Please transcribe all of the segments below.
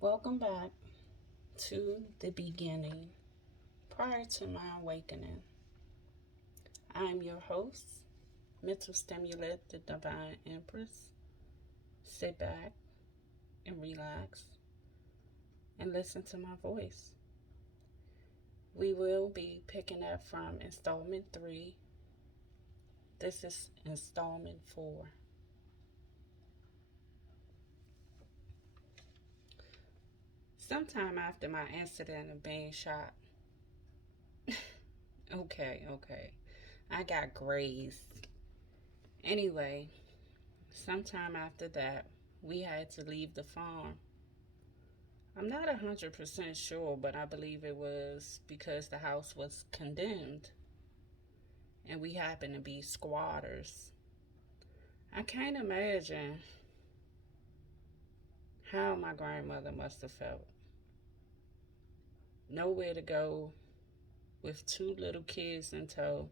Welcome back to the beginning, prior to my awakening. I'm your host, Mental Stimulate, the Divine Empress. Sit back and relax and listen to my voice. We will be picking up from installment 3. This is installment 4. Sometime after my incident of being shot, okay, I got grazed. Anyway, sometime after that, we had to leave the farm. I'm not 100% sure, but I believe it was because the house was condemned and we happened to be squatters. I can't imagine how my grandmother must have felt. Nowhere to go with 2 little kids in tow.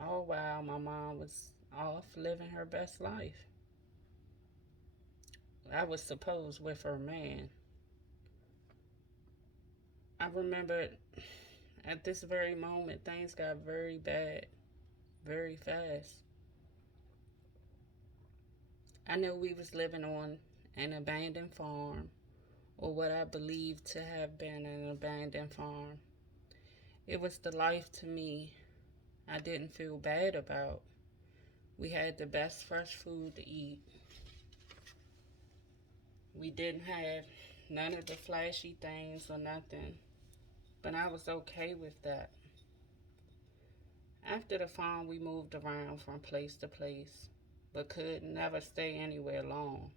All while my mom was off living her best life. I was supposed with her man. I remember at this very moment, things got very bad, very fast. I knew we was living on an abandoned farm, or what I believed to have been an abandoned farm. It was the life to me I didn't feel bad about. We had the best fresh food to eat. We didn't have none of the flashy things or nothing, but I was okay with that. After the farm, we moved around from place to place, but could never stay anywhere long,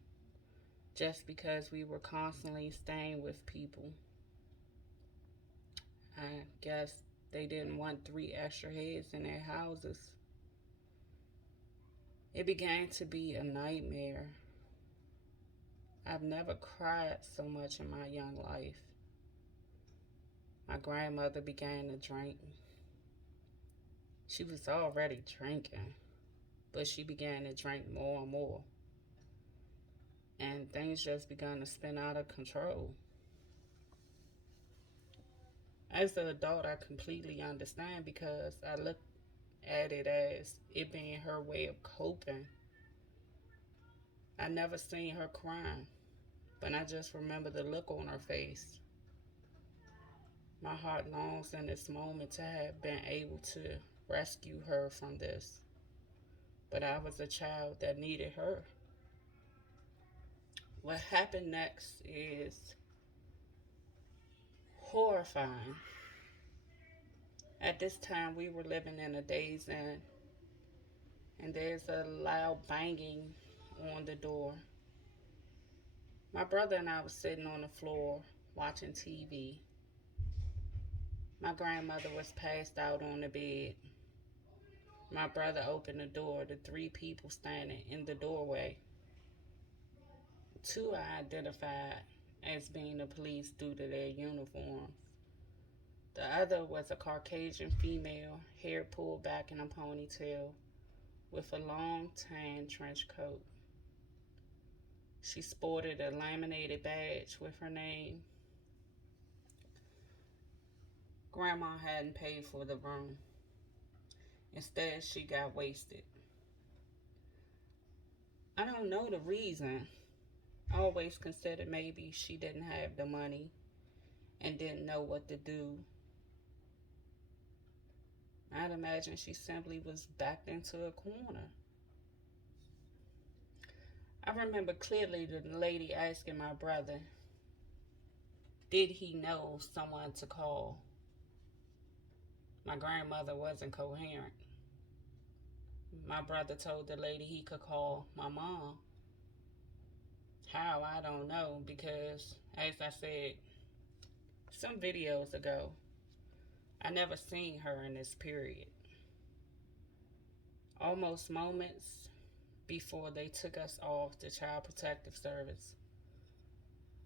just because we were constantly staying with people. I guess they didn't want 3 extra heads in their houses. It began to be a nightmare. I've never cried so much in my young life. My grandmother began to drink. She was already drinking, but she began to drink more and more. And things just began to spin out of control. As an adult, I completely understand because I look at it as it being her way of coping. I never seen her crying, but I just remember the look on her face. My heart longs in this moment to have been able to rescue her from this, but I was a child that needed her. What happened next is horrifying. At this time, we were living in a day's end, and there's a loud banging on the door. My brother and I was sitting on the floor watching TV. My grandmother was passed out on the bed. My brother opened the door to 3 people standing in the doorway. 2 I identified as being the police due to their uniforms. The other was a Caucasian female, hair pulled back in a ponytail, with a long tan trench coat. She sported a laminated badge with her name. Grandma hadn't paid for the room. Instead, she got wasted. I don't know the reason. I always considered maybe she didn't have the money and didn't know what to do. I'd imagine she simply was backed into a corner. I remember clearly the lady asking my brother, did he know someone to call? My grandmother wasn't coherent. My brother told the lady he could call my mom. How, I don't know, because as I said some videos ago, I never seen her in this period. Almost moments before they took us off to Child Protective Service,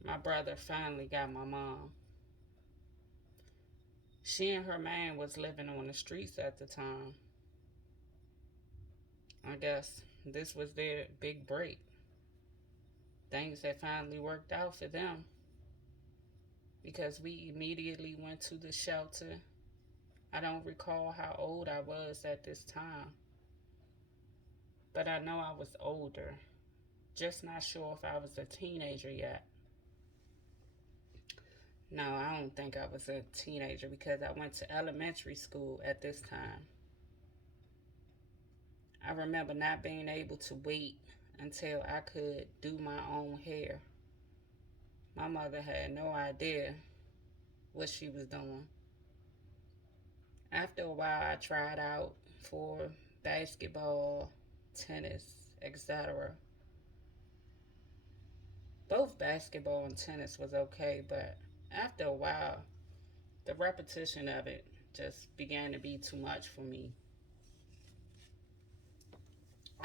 my brother finally got my mom. She and her man was living on the streets at the time. I guess this was their big break. things had finally worked out for them because we immediately went to the shelter. I don't recall how old I was at this time, but I know I was older. Just not sure if I was a teenager yet. No, I don't think I was a teenager because I went to elementary school at this time. I remember not being able to wait until I could do my own hair. My mother had no idea what she was doing. After a while, I tried out for basketball, tennis, etc. Both basketball and tennis was okay, but after a while, the repetition of it just began to be too much for me.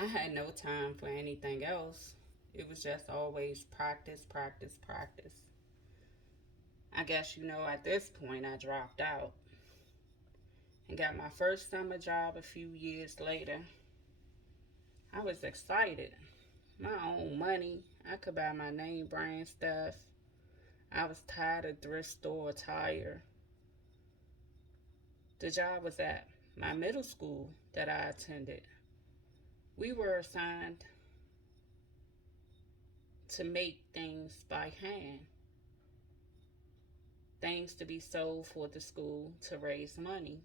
I had no time for anything else. It was just always practice, practice, practice. I guess at this point I dropped out and got my first summer job a few years later. I was excited. My own money. I could buy my name brand stuff. I was tired of thrift store attire. The job was at my middle school that I attended. We were assigned to make things by hand, things to be sold for the school to raise money.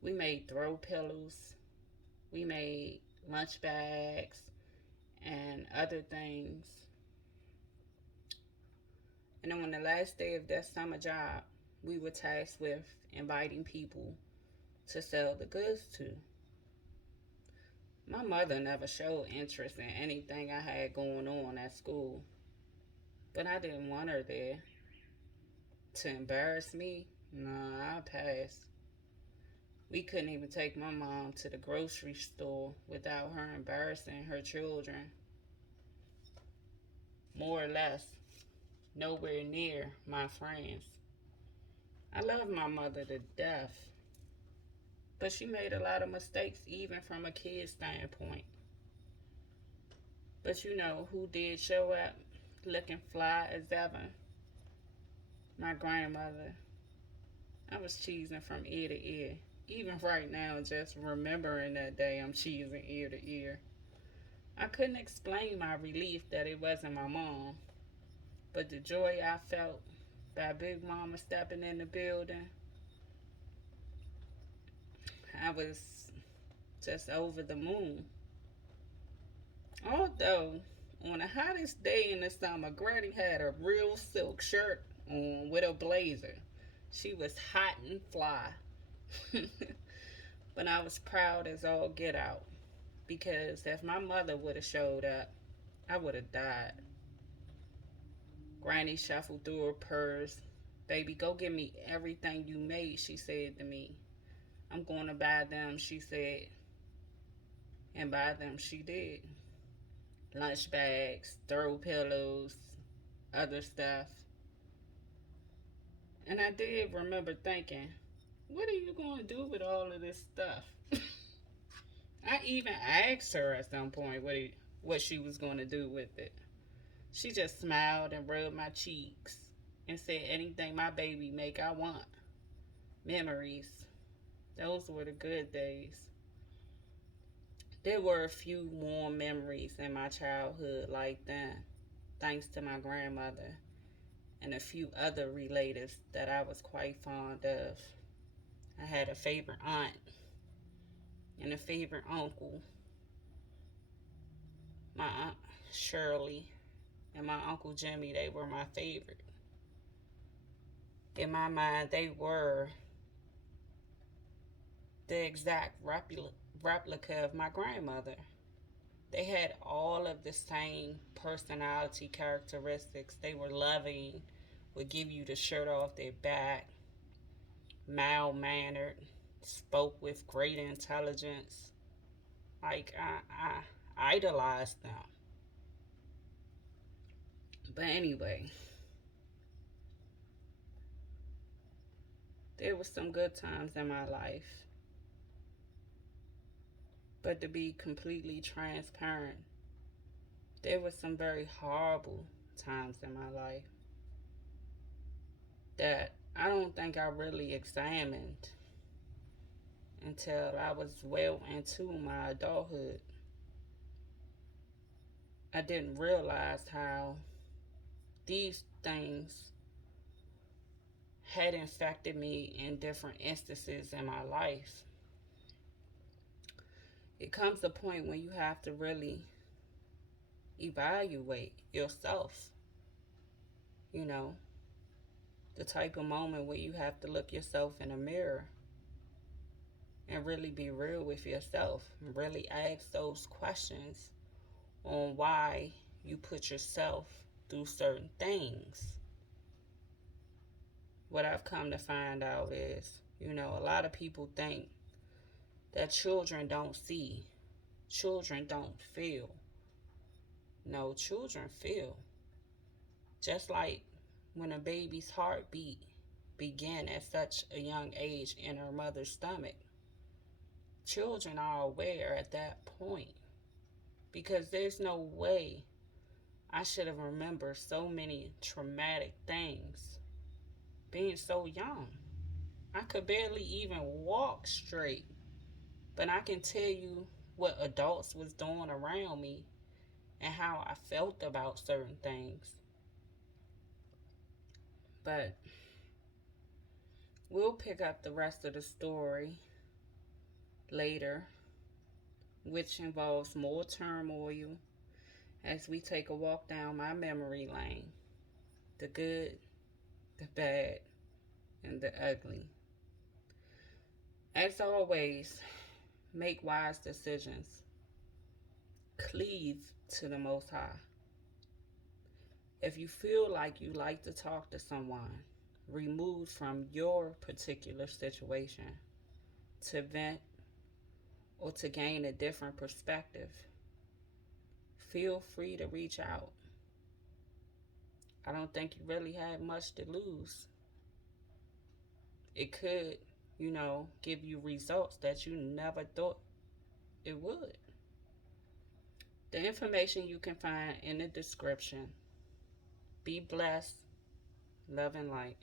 We made throw pillows, we made lunch bags, and other things. And then on the last day of that summer job, we were tasked with inviting people to sell the goods to. My mother never showed interest in anything I had going on at school, but I didn't want her there to embarrass me. Nah, I passed. We couldn't even take my mom to the grocery store without her embarrassing her children. More or less, nowhere near my friends. I love my mother to death, but she made a lot of mistakes even from a kid's standpoint. But who did show up looking fly as ever? My grandmother. I was cheesing from ear to ear. Even right now, just remembering that day, I'm cheesing ear to ear. I couldn't explain my relief that it wasn't my mom, but the joy I felt by Big Mama stepping in the building, I was just over the moon. Although, on the hottest day in the summer, Granny had a real silk shirt on with a blazer. She was hot and fly. But I was proud as all get out because if my mother would have showed up, I would have died. Granny shuffled through her purse. Baby, go get me everything you made, she said to me. I'm going to buy them, she said. And buy them she did. Lunch bags, throw pillows, other stuff. And I did remember thinking, what are you going to do with all of this stuff? I even asked her at some point what she was going to do with it. She just smiled and rubbed my cheeks and said, anything my baby make, I want. Memories. Those were the good days. There were a few warm memories in my childhood like that, thanks to my grandmother and a few other relatives that I was quite fond of. I had a favorite aunt and a favorite uncle. My aunt Shirley and my uncle Jimmy, they were my favorite. In my mind, they were the exact replica of my grandmother. They had all of the same personality characteristics. They were loving, would give you the shirt off their back, mild-mannered, spoke with great intelligence. Like, I idolized them. But anyway, there were some good times in my life. But to be completely transparent, There were some very horrible times in my life that I don't think I really examined until I was well into my adulthood. I didn't realize how these things had infected me in different instances in my life. It comes a point when you have to really evaluate yourself, you know, the type of moment where you have to look yourself in a mirror and really be real with yourself and really ask those questions on why you put yourself through certain things. What I've come to find out is, a lot of people think that children don't see, children don't feel. No, children feel. Just like when a baby's heartbeat began at such a young age in her mother's stomach, children are aware at that point, because there's no way I should have remembered so many traumatic things being so young. I could barely even walk straight, but I can tell you what adults was doing around me and how I felt about certain things. But we'll pick up the rest of the story later, which involves more turmoil as we take a walk down my memory lane, the good, the bad, and the ugly. As always, make wise decisions. Cleave to the Most High. If you feel like you like to talk to someone removed from your particular situation to vent or to gain a different perspective, feel free to reach out. I don't think you really have much to lose. It could, give you results that you never thought it would. The information you can find in the description. Be blessed, love, and light.